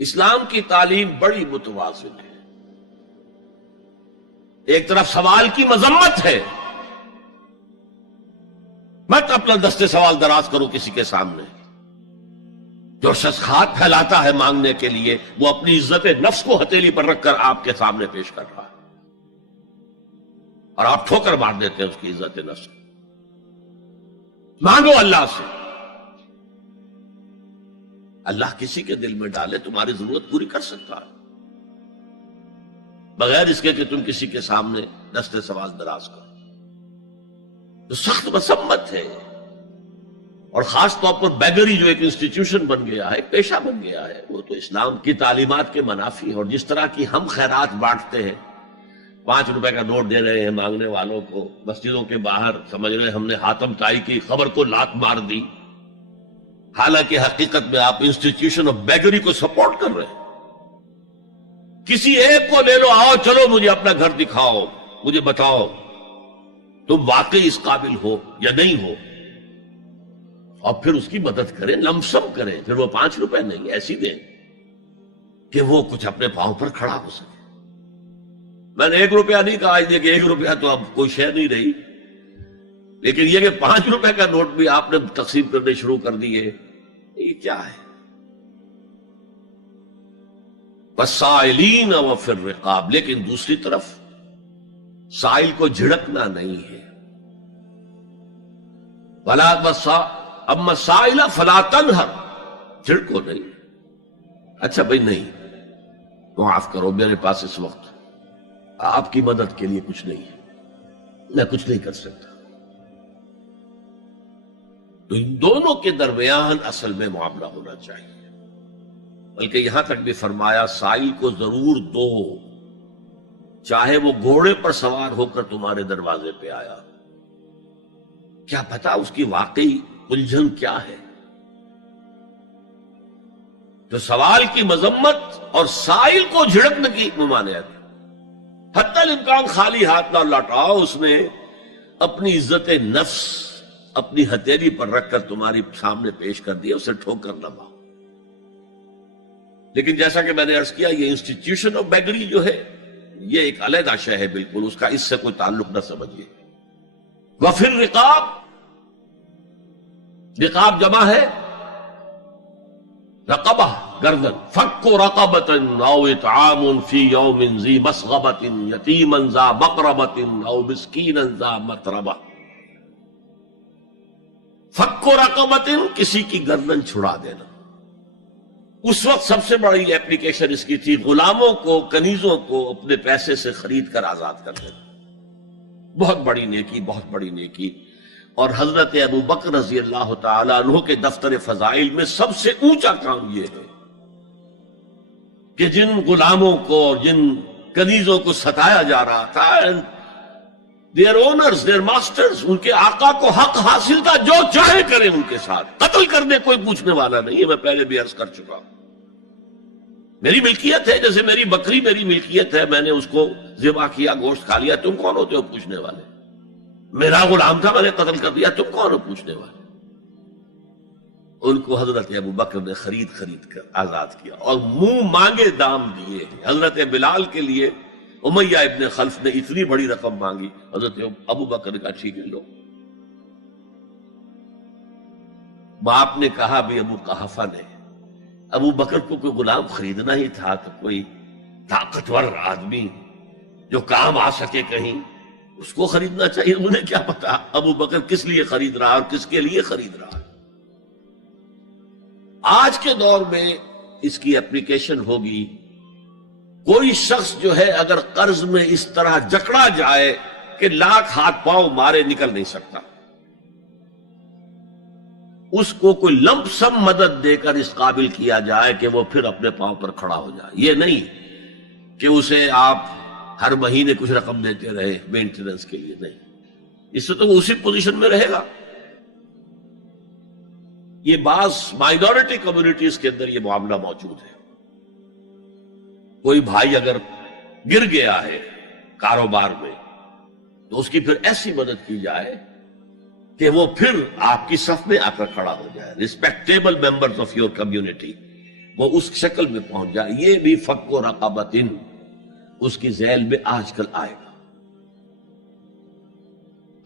اسلام کی تعلیم بڑی متوازن ہے. ایک طرف سوال کی مذمت ہے، مت اپنا دستے سوال دراز کرو کسی کے سامنے. جو شخص ہاتھ پھیلاتا ہے مانگنے کے لیے وہ اپنی عزت نفس کو ہتھیلی پر رکھ کر آپ کے سامنے پیش کر رہا ہے، اور آپ ٹھوکر مار دیتے ہیں اس کی عزت نفس. مانگو اللہ سے، اللہ کسی کے دل میں ڈالے تمہاری ضرورت پوری کر سکتا ہے، بغیر اس کے کہ تم کسی کے سامنے دستے سوال دراز کرو. تو سخت مذمت ہے، اور خاص طور پر بیگری جو ایک انسٹیٹیوشن بن گیا ہے، ایک پیشہ بن گیا ہے، وہ تو اسلام کی تعلیمات کے منافی ہے. اور جس طرح کی ہم خیرات بانٹتے ہیں، 5 روپے کا نوٹ دے رہے ہیں مانگنے والوں کو مسجدوں کے باہر، سمجھ رہے ہم نے حاتم طائی کی خبر کو لات مار دی، حالانکہ حقیقت میں آپ انسٹیٹیوشن آف بیگری کو سپورٹ کر رہے ہیں. کسی ایک کو لے لو، آؤ چلو مجھے اپنا گھر دکھاؤ، مجھے بتاؤ تم واقعی اس قابل ہو یا نہیں ہو، اور پھر اس کی مدد کریں، لمسم کریں. پھر وہ 5 روپے نہیں ایسی دیں کہ وہ کچھ اپنے پاؤں پر کھڑا ہو سکے. میں نے 1 روپیہ نہیں کہا کہ 1 روپیہ تو اب کوئی شے نہیں رہی، لیکن یہ کہ 5 روپے کا نوٹ بھی آپ نے تقسیم کرنے شروع کر دیے، یہ کیا ہے؟ وَالسَّائِلِينَ وَفِي الرِّقَابِ. لیکن دوسری طرف سائل کو جھڑکنا نہیں ہے. اما السائل فلا تنہر، جھڑکو نہیں. اچھا بھائی نہیں، معاف کرو، میرے پاس اس وقت آپ کی مدد کے لیے کچھ نہیں ہے، میں کچھ نہیں کر سکتا. تو ان دونوں کے درمیان اصل میں معاملہ ہونا چاہیے. بلکہ یہاں تک بھی فرمایا سائل کو ضرور دو، چاہے وہ گھوڑے پر سوار ہو کر تمہارے دروازے پہ آیا. کیا پتا اس کی واقعی الجھن کیا ہے. تو سوال کی مذمت اور سائل کو جھڑکنے کی ممانعت. حتی الامکان خالی ہاتھ نہ لوٹاؤ. اس نے اپنی عزت نفس اپنی ہتھیلی پر رکھ کر تمہاری سامنے پیش کر دیا، اسے ٹھوکر نہ مارو. لیکن جیسا کہ میں نے عرض کیا، یہ انسٹیٹیوشن آف بیگری جو ہے یہ ایک علیحدہ شے ہے، بالکل اس کا اس سے کوئی تعلق نہ سمجھیے. وفی الرقاب، رقاب جمع ہے رقبہ، گردن. فک رقبۃ او اطعام فی یوم ذی مسغبۃ یتیما ذا مقربۃ او مسکینا ذا متربہ. فک رقبۃ، کسی کی گردن چھڑا دینا. اس وقت سب سے بڑی ایپلیکیشن اس کی تھی غلاموں کو، کنیزوں کو اپنے پیسے سے خرید کر آزاد کر دینا. بہت بڑی نیکی، بہت بڑی نیکی. اور حضرت ابو بکر رضی اللہ تعالیٰ عنہ کے دفتر فضائل میں سب سے اونچا کام یہ ہے کہ جن غلاموں کو اور جن کنیزوں کو ستایا جا رہا تھا، their owners, their masters، ان کے آقا کو حق حاصل تھا، جو چاہے کریں ان کے ساتھ، قتل کرنے کوئی پوچھنے والا نہیں ہے. میں پہلے بھی عرض کر چکا ہوں، میری ملکیت ہے، جیسے میری بکری میری ملکیت ہے، میں نے اس کو ذبح کیا، گوشت کھا لیا، تم کون ہوتے ہو پوچھنے والے؟ میرا غلام تھا، میں نے قتل کر دیا، تم کون ہو پوچھنے والے؟ ان کو حضرت ابو بکر نے خرید کر آزاد کیا اور منہ مانگے دام دیے. حضرت بلال کے لیے امیہ ابن خلف نے اتنی بڑی رقم مانگی، حضرت ابو بکر کا ٹھیک ہے لو. باپ نے کہا بھی ابو قحافہ نے، ابو بکر کو کوئی غلام خریدنا ہی تھا تو کوئی طاقتور آدمی جو کام آ سکے کہیں، اس کو خریدنا چاہیے. انہیں کیا پتا ابو بکر کس لیے خرید رہا اور کس کے لیے خرید رہا. آج کے دور میں اس کی اپلیکیشن ہوگی. کوئی شخص جو ہے اگر قرض میں اس طرح جکڑا جائے کہ لاکھ ہاتھ پاؤں مارے نکل نہیں سکتا، اس کو کوئی لمپ سم مدد دے کر اس قابل کیا جائے کہ وہ پھر اپنے پاؤں پر کھڑا ہو جائے. یہ نہیں کہ اسے آپ ہر مہینے کچھ رقم دیتے رہے مینٹیننس کے لیے، نہیں. اس سے تو وہ اسی پوزیشن میں رہے گا. یہ بعض مائنورٹی کمیونٹیز کے اندر یہ معاملہ موجود ہے. کوئی بھائی اگر گر گیا ہے کاروبار میں تو اس کی پھر ایسی مدد کی جائے کہ وہ پھر آپ کی صف میں آ کر کھڑا ہو جائے. Respectable members of your community, وہ اس شکل میں پہنچ جائے. یہ بھی فک و رقبۃ اس کی ذیل میں آج کل آئے گا.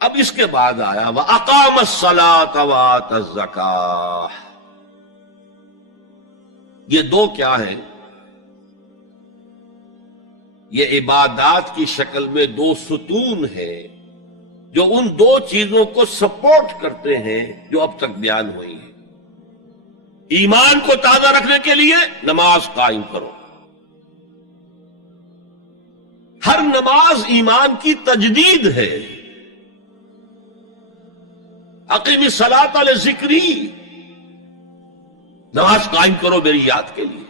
اب اس کے بعد آیا وَأَقَامَ الصَّلَاةَ وَآتَى الزَّكَاةَ. یہ دو کیا ہیں؟ یہ عبادات کی شکل میں دو ستون ہیں جو ان دو چیزوں کو سپورٹ کرتے ہیں جو اب تک بیان ہوئی ہیں. ایمان کو تازہ رکھنے کے لیے نماز قائم کرو. ہر نماز ایمان کی تجدید ہے. اقیم الصلاۃ لذکری، نماز قائم کرو میری یاد کے لیے.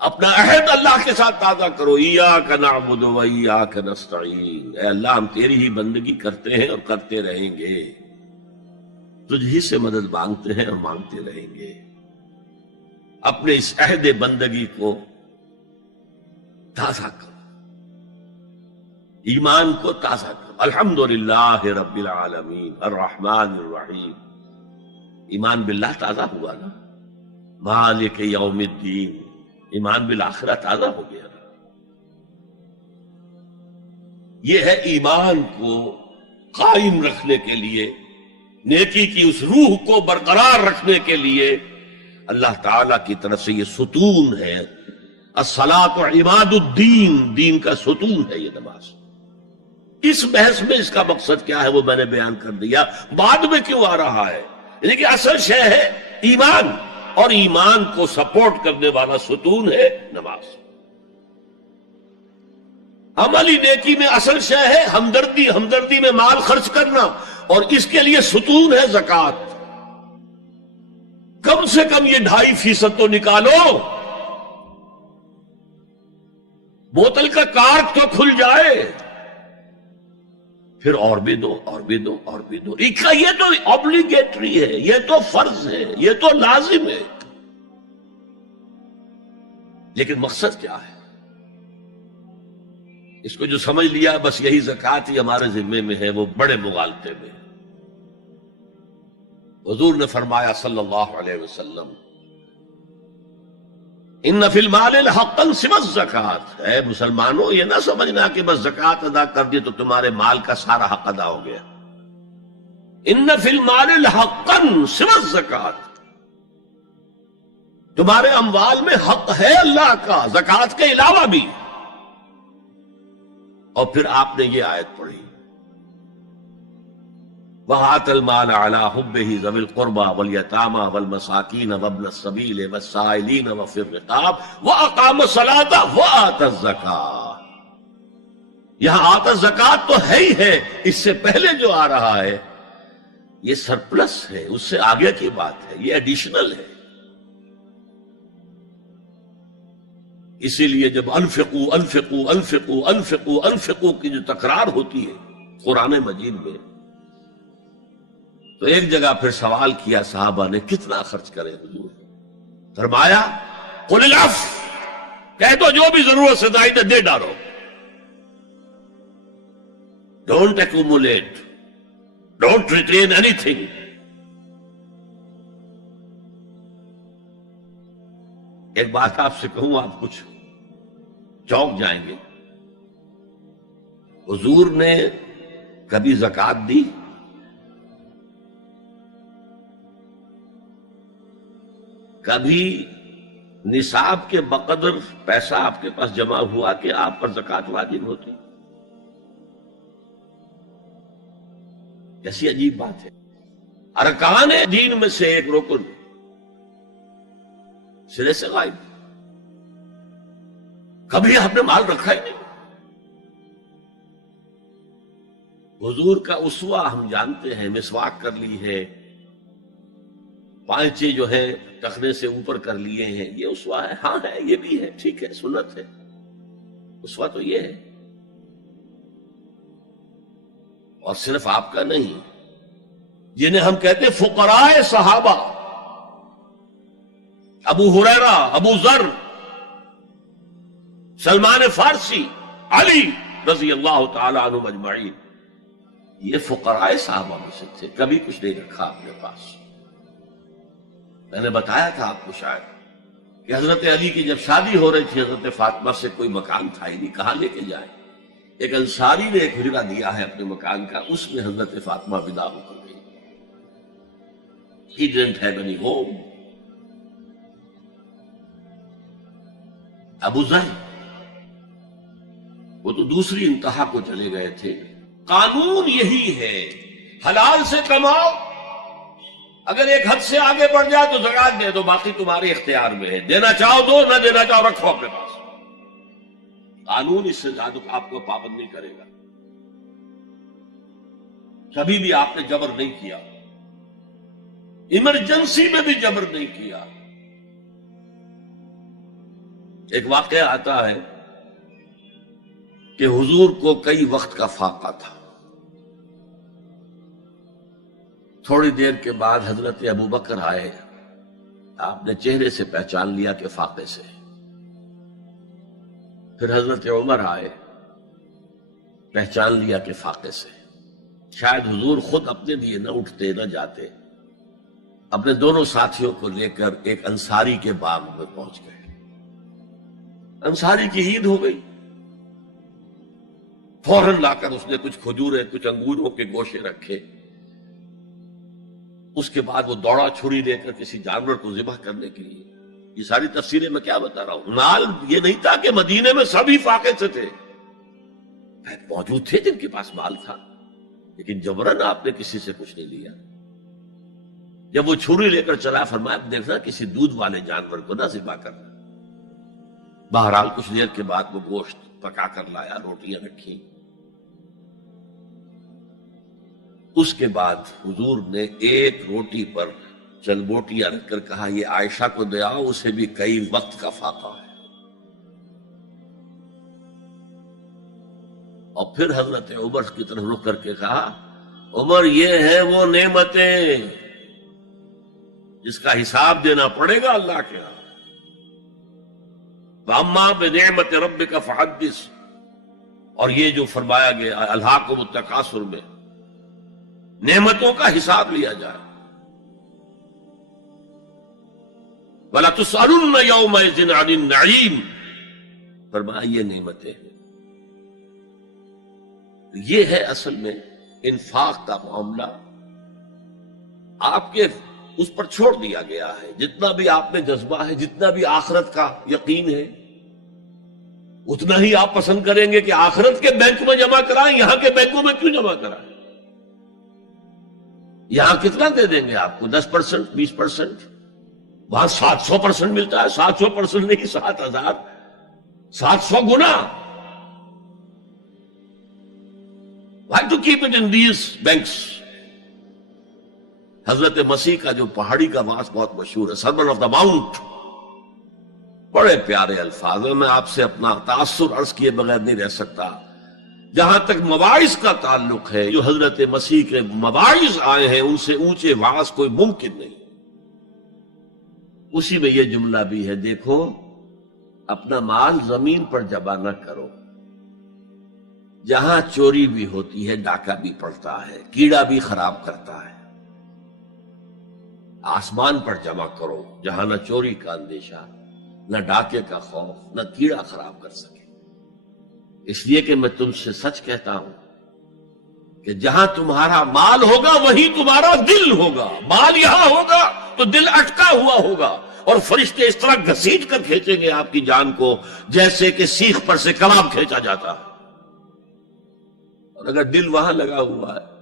اپنا عہد اللہ کے ساتھ تازہ کرو. ایاک نعبد و ایاک نستعین، اے اللہ ہم تیری ہی بندگی کرتے ہیں اور کرتے رہیں گے، تجھ ہی سے مدد مانگتے ہیں اور مانگتے رہیں گے. اپنے اس عہد بندگی کو تازہ کرو، ایمان کو تازہ کرو. الحمدللہ رب العالمین الرحمن الرحیم. ایمان باللہ تازہ ہوا نا. مالک یوم الدین، ایمان بالآخرہ تازہ ہو گیا. یہ ہے ایمان کو قائم رکھنے کے لیے، نیکی کی اس روح کو برقرار رکھنے کے لیے اللہ تعالی کی طرف سے یہ ستون ہے. الصلاۃ عماد الدین، دین کا ستون ہے یہ نماز. اس بحث میں اس کا مقصد کیا ہے وہ میں نے بیان کر دیا. بعد میں کیوں آ رہا ہے؟ یعنی کہ اصل شے ہے ایمان، اور ایمان کو سپورٹ کرنے والا ستون ہے نماز. عملی نیکی میں اصل شے ہے ہمدردی، ہمدردی میں مال خرچ کرنا، اور اس کے لیے ستون ہے زکوٰۃ. کم سے کم یہ 2.5% تو نکالو، بوتل کا کارک تو کھل جائے، پھر اور بھی دو اور بھی دو اور بھی دو. یہ تو obligatory ہے، یہ تو فرض ہے، یہ تو لازم ہے. لیکن مقصد کیا ہے؟ اس کو جو سمجھ لیا بس یہی زکوٰۃ ہی ہمارے ذمے میں ہے، وہ بڑے مغالطے میں. حضور نے فرمایا صلی اللہ علیہ وسلم ان فی المال حقا سوى الزکوٰۃ. اے مسلمانوں یہ نہ سمجھنا کہ بس زکوٰۃ ادا کر دی تو تمہارے مال کا سارا حق ادا ہو گیا. ان فی المال حقا سوى الزکوٰۃ، تمہارے اموال میں حق ہے اللہ کا زکوٰۃ کے علاوہ بھی. اور پھر آپ نے یہ آیت پڑھی وَآتَى الْمَالَ عَلَىٰ حُبِّهِ ذَوِي الْقُرْبَىٰ وَالْيَتَامَىٰ وَالْمَسَاكِينَ وَابْنَ السَّبِيلِ وَالسَّائِلِينَ وَفِي الرِّقَابِ وَأَقَامَ الصَّلَاةَ وَآتَى الزَّكَاةَ. یہاں آتا زکوٰۃ تو ہے ہی ہے، اس سے پہلے جو آ رہا ہے یہ سرپلس ہے، اس سے آگے کی بات ہے، یہ ایڈیشنل ہے. اسی لیے جب انفقوا انفقوا انفقوا انفقوا انفقوا کی جو تکرار ہوتی ہے قرآن مجید میں، تو ایک جگہ پھر سوال کیا صحابہ نے کتنا خرچ کرے حضور؟ فرمایا قل العفو، کہہ دو جو بھی ضرورت سے زائد دے ڈالو. Don't accumulate, don't retain any thing. ایک بات آپ سے کہوں، آپ کچھ چونک جائیں گے. حضور نے کبھی زکوٰۃ دی؟ کبھی نصاب کے بقدر پیسہ آپ کے پاس جمع ہوا کہ آپ پر زکوٰۃ واجب ہوتی؟ ایسی عجیب بات ہے. ارکان دین میں سے ایک رکن سرے سے غائب. کبھی آپ نے مال رکھا ہی نہیں. حضور کا اسوہ ہم جانتے ہیں، مسواک کر لی ہے، پانچے جو ہے ٹخنے سے اوپر کر لیے ہیں، یہ اسوہ ہے. ہاں ہے، یہ بھی ہے، ٹھیک ہے، سنت ہے. اسوہ تو یہ ہے. اور صرف آپ کا نہیں، جنہیں ہم کہتے فقراء صحابہ، ابو ہریرہ، ابو ذر، سلمان فارسی، علی رضی اللہ تعالی عنہ اجمعین، یہ فقراء صحابہ میں سے تھے. کبھی کچھ نہیں رکھا اپنے پاس. میں نے بتایا تھا آپ کو شاید کہ حضرت علی کی جب شادی ہو رہی تھی حضرت فاطمہ سے کوئی مکان تھا ہی نہیں، کہاں لے کے جائیں؟ ایک انصاری نے ایک حجرہ دیا ہے اپنے مکان کا، اس میں حضرت فاطمہ ودا ہو کر گئی. He didn't have any home. ابو ذر وہ تو دوسری انتہا کو چلے گئے تھے. قانون یہی ہے، حلال سے کماؤ، اگر ایک حد سے آگے بڑھ جائے تو زکات دے دو، باقی تمہارے اختیار میں ہے، دینا چاہو دو، نہ دینا چاہو رکھو اپنے پاس. قانون اس سے زیادہ آپ کو پابند نہیں کرے گا. کبھی بھی آپ نے جبر نہیں کیا، ایمرجنسی میں بھی جبر نہیں کیا. ایک واقعہ آتا ہے کہ حضور کو کئی وقت کا فاقہ تھا. تھوڑی دیر کے بعد حضرت ابو بکر آئے، آپ نے چہرے سے پہچان لیا کہ فاقے سے. پھر حضرت عمر آئے، پہچان لیا کہ فاقے سے. شاید حضور خود اپنے لیے نہ اٹھتے نہ جاتے، اپنے دونوں ساتھیوں کو لے کر ایک انصاری کے باغ میں پہنچ گئے. انصاری کی عید ہو گئی، فوراً لا کر اس نے کچھ کھجوریں کچھ انگوروں کے گوشے رکھے. اس کے بعد وہ دوڑا چھری لے کر کسی جانور کو ذبح کرنے کے لیے. یہ ساری تفصیلیں میں کیا بتا رہا ہوں. مال یہ نہیں تھا کہ مدینے میں سبھی فاقے سے تھے، موجود تھے جن کے پاس مال تھا، لیکن جبرن آپ نے کسی سے کچھ نہیں لیا. جب وہ چھری لے کر چلا، فرمایا دیکھنا کسی دودھ والے جانور کو نہ ذبح کرنا. بہرحال کچھ دیر کے بعد وہ گوشت پکا کر لایا، روٹیاں رکھی. اس کے بعد حضور نے ایک روٹی پر چند بوٹیاں رکھ کر کہا یہ عائشہ کو دے آؤ، اسے بھی کئی وقت کا فاقہ ہے. اور پھر حضرت عمر کی طرف رخ کر کے کہا عمر یہ ہے وہ نعمتیں جس کا حساب دینا پڑے گا اللہ کے ہاں. وَأَمَّا بِنِعْمَةِ رَبِّكَ فَحَدِّثْ، اور یہ جو فرمایا گیا الْهَاكُمُ التَّكَاثُرُ میں نعمتوں کا حساب لیا جائے. وَلَا تُسْأَلُنَّ يَوْمَئِذٍ عَنِ النَّعِيمِ، فرمایا یہ نعمتیں ہیں. یہ ہے اصل میں انفاق کا معاملہ، آپ کے اس پر چھوڑ دیا گیا ہے. جتنا بھی آپ میں جذبہ ہے، جتنا بھی آخرت کا یقین ہے، اتنا ہی آپ پسند کریں گے کہ آخرت کے بینک میں جمع کرائیں، یہاں کے بینکوں میں کیوں جمع کرائیں. یہاں کتنا دے دیں گے آپ کو؟ 10%، 20%. وہاں 700% ملتا ہے. 700% نہیں، 7,000، 700 گنا. Why to keep it in these banks؟ حضرت مسیح کا جو پہاڑی کا واس بہت مشہور ہے، سرمن آف دا ماؤنٹ، بڑے پیارے الفاظ ہیں. میں آپ سے اپنا تاثر عرض کیے بغیر نہیں رہ سکتا. جہاں تک مواعظ کا تعلق ہے، جو حضرت مسیح کے مواعظ آئے ہیں ان سے اونچے واعظ کوئی ممکن نہیں. اسی میں یہ جملہ بھی ہے، دیکھو اپنا مال زمین پر جمع نہ کرو، جہاں چوری بھی ہوتی ہے ڈاکہ بھی پڑتا ہے، کیڑا بھی خراب کرتا ہے. آسمان پر جمع کرو جہاں نہ چوری کا اندیشہ، نہ ڈاکے کا خوف، نہ کیڑا خراب کر سکے. اس لیے کہ میں تم سے سچ کہتا ہوں کہ جہاں تمہارا مال ہوگا وہیں تمہارا دل ہوگا. مال یہاں ہوگا تو دل اٹکا ہوا ہوگا، اور فرشتے اس طرح گھسیٹ کر کھینچیں گے آپ کی جان کو جیسے کہ سیخ پر سے کباب کھینچا جاتا ہے. اور اگر دل وہاں لگا ہوا ہے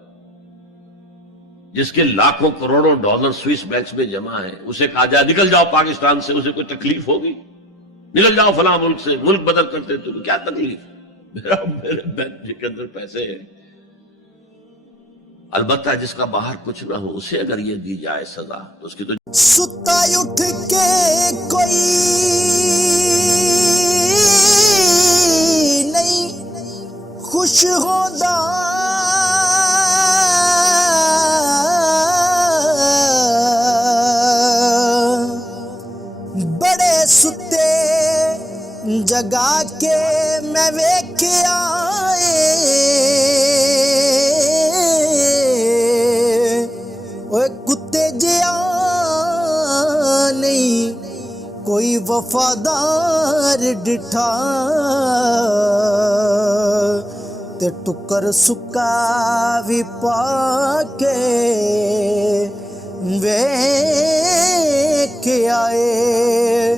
جس کے لاکھوں کروڑوں ڈالر سوئس بینکس میں جمع ہیں، اسے کہا جائے نکل جاؤ پاکستان سے، اسے کوئی تکلیف ہوگی؟ نکل جاؤ فلاں ملک سے، ملک بدل کرتے تو کیا تکلیف؟ میرے بینک کے اندر پیسے ہیں. البتہ جس کا باہر کچھ نہ ہو اسے اگر یہ دی جائے سزا تو اس کی تو ستا اٹھ کے کوئی نہیں خوش ہوتا، بڑے ستے جگا کے میں ویکھیا کتے جیا نہیں کوئی ਕੋਈ ਵਫਾਦਾਰ ਡਿਠਾ ਤੇ ਟੁੱਕਰ ਸੁੱਕਾ ਵੀ ਪਾ ਕੇ ਵੇਖ ਆਏ।